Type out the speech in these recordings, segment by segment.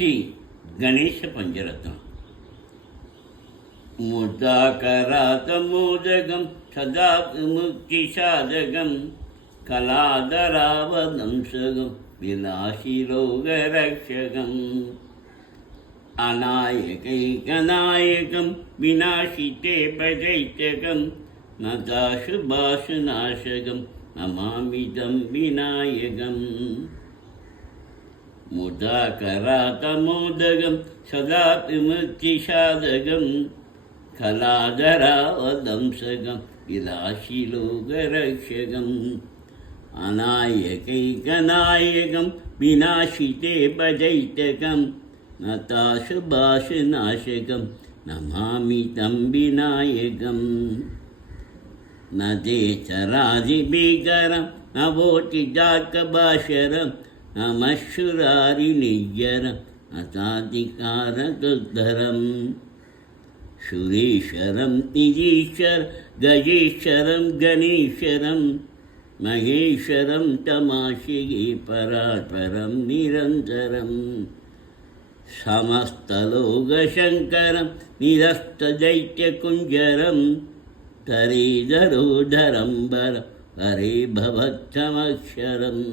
ஸ்ரீ கணேச பஞ்சரத்னம். முதாகராதமோதகம் சதா முக்தி சாதகம் கலாதராவதம்சகம் விலாசிலோகரக்ஷகம் அநாயகைகநாயகம் விநாசித்தே பதைத்தகம் நதாசுபாசுநாசகம் நமாமிதம் விநாயகம். முதாகராதமோதகம் சதா விமுக்திசாதகம் கலாதராவதம்சகம் விலாசிலோகரக்ஷகம் அநாயகைகநாயகம் விநாசித்தே பதைத்தகம் நதாசுபாசுநாசகம் நமாமி தம் விநாயகம். நதேச்சராதிபீகரம் நவோட்டிஜாக்கபாஷரம் நமசுராரிநிஜரம் அசாதிகாரதுத்தரம் சுரீஸ்வரம் நிஜீஸ்வர கஜேஸ்வரம் கணேஸ்வரம் மகேஸ்வரம் தமாஷிகி பராபரம் நிரந்தரம் சமஸ்தலோகசங்கரம் நிரஸ்ததைத்யகுஞ்சரம் தரீதரோதரம்பரம் ஹரே பவத்தமக்ஷரம்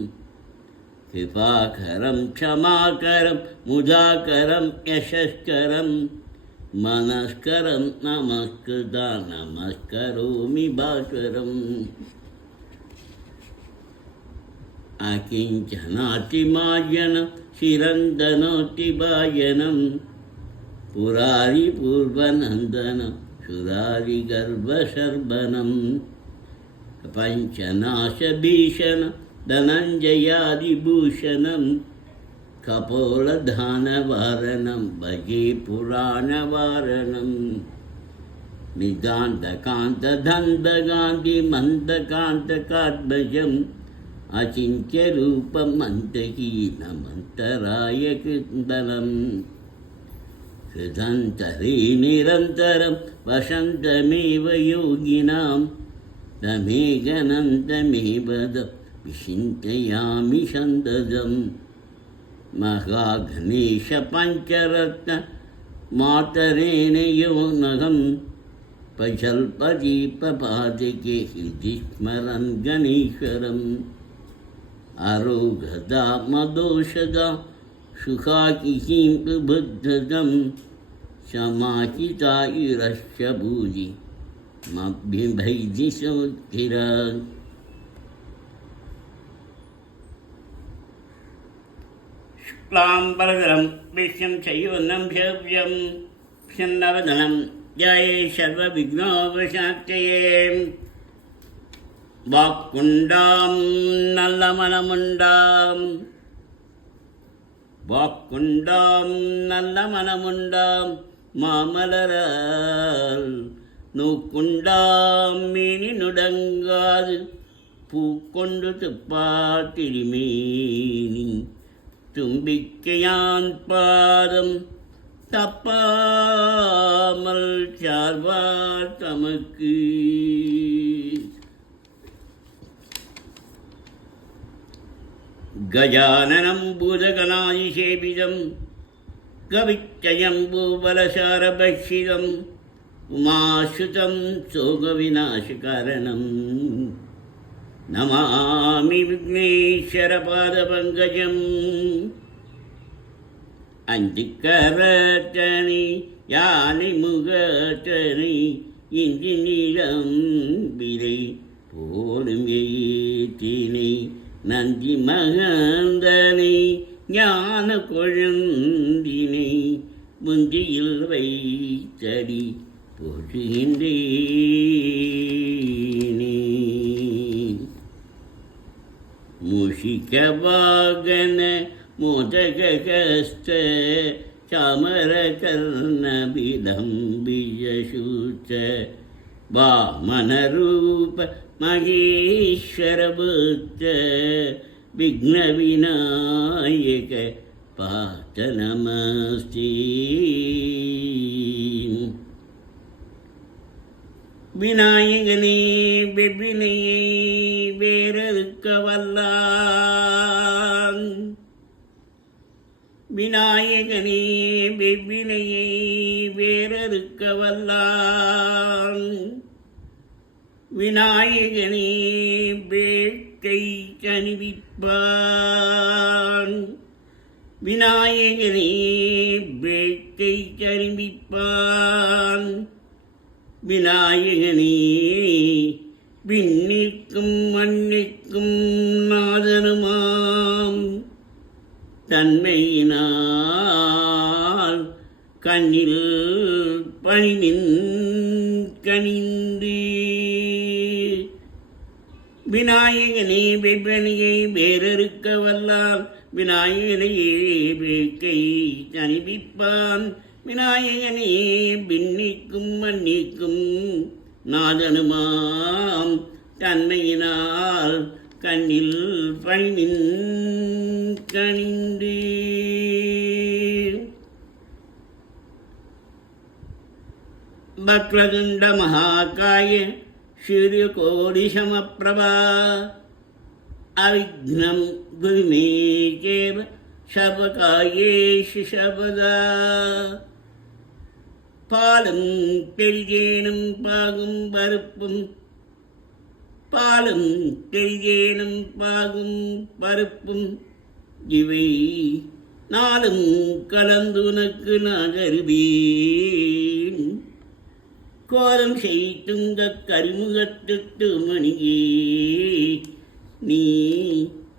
கிருபாகரம் க்ஷமாகரம் முதாகரம் யசஸ்கரம் மனஸ்கரம் நமஸ்கிருதா நமஸ்கரோமி பாஸ்வரம். அகிஞ்சனாதிமாயனம் சிரந்தனோதிபாயனம் புராரி பூர்வநந்தனம் சுராரி கர்வசர்பனம் பஞ்சநாசபீஷணம் தனஞ்சயாதிபூஷணம் கபோலதானவாரணம் பஜே புராணவாரணம் நிகாந்தகாந்ததந்தகாந்தி மந்தகாந்தகாத்மஜம் அச்சிந்தியரூபம் மந்தகீனமந்தராய கிருந்தலம் ஹிருதந்தரே நிரந்தரம் வசந்தமேவ யோகினாம் தமேகனந்தமேவதம் விசிந்தயாமி சந்ததம். மகாகணேஷ பஞ்சரத்ன மாதரேன யோனகம் பஜல்பதீபபாதிகே ஹிருதி ஸ்மரன் கணேஸ்வரம் அரோகதா மதோஷதா சுகாகிஹீம் புத்ததம் சமாஹிதாயுரஸ்ய பூஜி மப்யபைதி சோத்திரா. शुक्लाम्बरधरं विष्णुं शय्वन्नं भव्यं शन्नवदनं जये सर्वविघ्नोपशान्तये. वाक्कुण्डां नल्लमनमुण्डां வாக்குண்டாம் நல்ல மனமுண்டாம் மாமலரால் நூக்குண்டாம் மீனி நுடங்காது பூக்கொண்டு துப்பாத்திரிமேனி தும்பிக்கையான் பாதம் தப்பாமல் சார்வார் தமக்கு. கஜானனம் பூதகணாதிசேவிதம் கவிச்சயம்பூபலசாரபக்ஷிதம் உமாசுதம் சோகவிநாசகாரணம் நமாமி விக்னேஸ்வரபாதபங்கஜம். அஞ்சிக்கரட்டணி யானை முகட்டணி இஞ்சி நீளம் விரை போலும் ஏற்றினை நந்தி மகந்தனை ஞான கொழுந்தினை முந்தியில் வைத்தடி போற்றுகின்றேனே. மூஷிகவாகன மோதகஸ்த சாமரகர்ணபிதம்பிஜசூச்ச வாமனரூப மகேஸ்வரபுத்த விக்னவிநாயக பாத நமஸ்தே. விநாயகனே வெவ்வினையை வேறறுக்க வல்லான் விநாயகனே வெவ்வினையை வேறறுக்க வல்லான். விநாயகனே வேட்கை கனிவிப்பான். விநாயகனே வேட்கை கனிவிப்பான். விநாயகனே விண்ணிற்கும் மண்ணிற்கும் நாதனுமாம். தன்மையினால் கண்ணில் பணிநின் கனிந்து. விநாயகனே வெவ்வினையை வேறறுக்க வல்லான். விநாயகனையே வேட்கை தணிவிப்பான். விநாயகனே விண்ணிற்கும் மண்ணிற்கும் நாதனுமாம். தன்மையினால் கண்ணில் பணிநின் கனிந்து. வக்ரதுண்ட மகாகாய சூரியகோடிசமப்ரபா அவிக்னம் குரு மே தேவ சர்வகாரியேஷு சர்வதா. பாலும் பெரிதேனும் பாகும் பருப்பும் பாலும் பெரிதேனும் பாகும் பருப்பும் இவை நாளும் கலந்துனக்கு நகருவேன். கோலம் செய்துங்க கரிமுகத்துட்டு மணியே நீ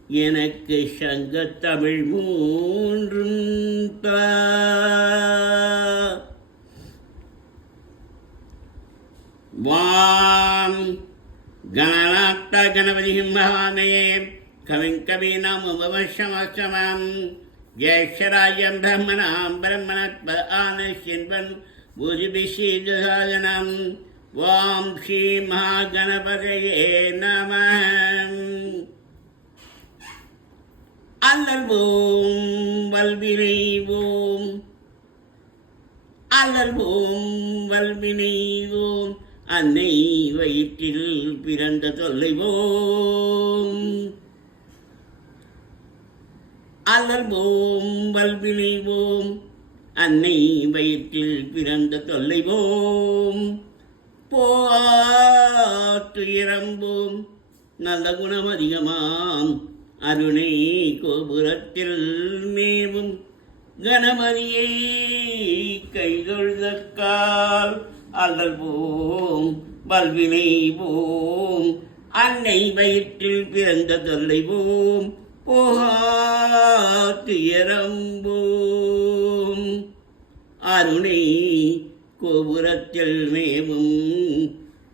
எனக்கு சங்கத்தமிழ் மூன்றும் தா. வாம் கணநாத்த கணபதி மகாமயே கவிங் கவீனாமுபவசமஸ்தமம் ஜெயஸ்வராயம் பிரம்மணாம் பிரம்மணத்ப ஆனசின்வன் பூஜிபிஷீதசாதனம். வாம் ஸ்ரீ மகாகணபதயே நமः. அல்லல்வோம் வல்வினைவோம் அல்லல்வோம் வல்வினைவோம் அன்னை வயிற்றில் பிறந்த தொல்லைவோம். அல்லல்வோம் வல்வினைவோம் அன்னை வயிற்றில் பிறந்த தொல்லைவோம். போற்றுயிரம்போம் நல்ல குணம் அதிகமாம் அருணை கோபுரத்தில் மேவும் கணபதியை கைதொழுதக்கால். அல்லல்வோம் வல்வினைவோம் அன்னை வயிற்றில் பிறந்த தொல்லைவோம். போற்றுயிரம்போம் அருணை கோபுரத்தில் மேவும்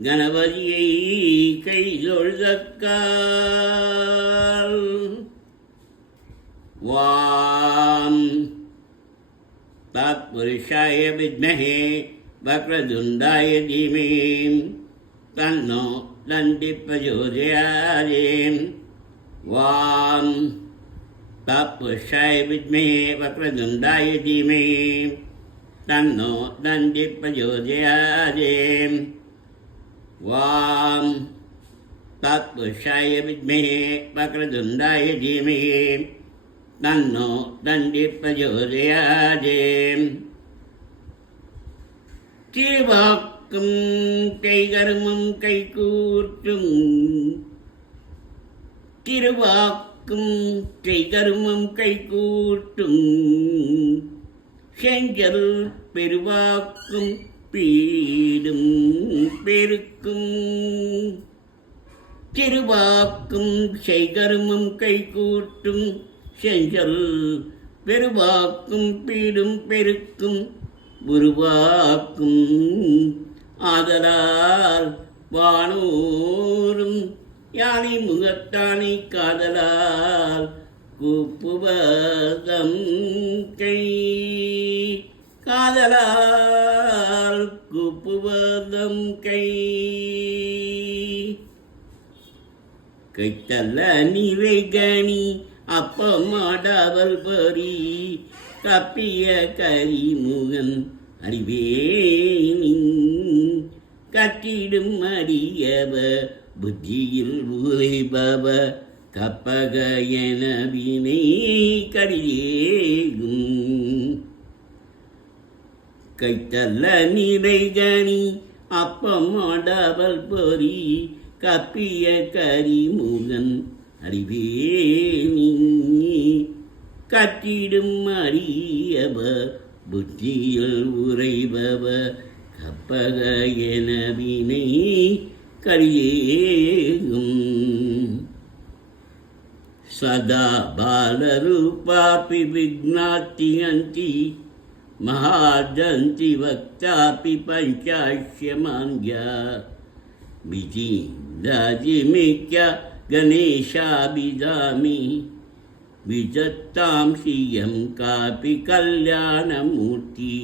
கணபதியை கைதொழுதக்கால். வாம் தத்புருஷாய வித்மஹே வக்ரதுண்டாய தீமஹி தன்னோ தந்தி பிரச்சோதயாத். வாம் தத்புருஷாய வித்மஹே வக்ரதுண்டாய தீமஹி தன்னோ தந்தி பிரச்சோதயாத். வாம் தத்புருஷாய வித்மஹே வக்ரதுண்டாய தீமஹி தன்னோ தந்தி பிரச்சோதயாத். திருவாக்கும் கைகருமம் கைகூற்றும். திருவாக்கும் கைகருமம் கைகூற்றும் செஞ்சல் பெருவாக்கும் பீடும் பெருக்கும். திருவாக்கும் செய்கருமம் கைகூட்டும் செஞ்சல் பெருவாக்கும் பீடும் பெருக்கும். உருவாக்கும் ஆதலால் வானோரும் யானை முகத்தானை காதலால் கூப்புவதம் கை. காதலால் கூப்புவதம் கை. கைத்தல்ல நிறைகனி அப்பமாடாவல் பரி கப்பிய கரிமுகன் அறிவேனின் கட்டிடும் அடியவ புத்தியில் உரைபவ கப்பக என வினை கடியேகும் கைத்தல்ல நிறைகனி அப்பமாடவல் பொறி கப்பிய கரிமுகன் அறிவேணி கட்டிடும் அறியவ புத்தியில் உரைபவ கப்பக என வினை கரிయేகும் சதா பாலரூபாபி விக்னாத்தியந்தி மகாதந்தி வக்தாபி பஞ்சாஷ்யமாங்யா விஜிதாஜிமிக்ய கணேஷாபிதாமி விஜத்தாம் ஸ்ரீயம் காபி கல்யாணமூர்த்தி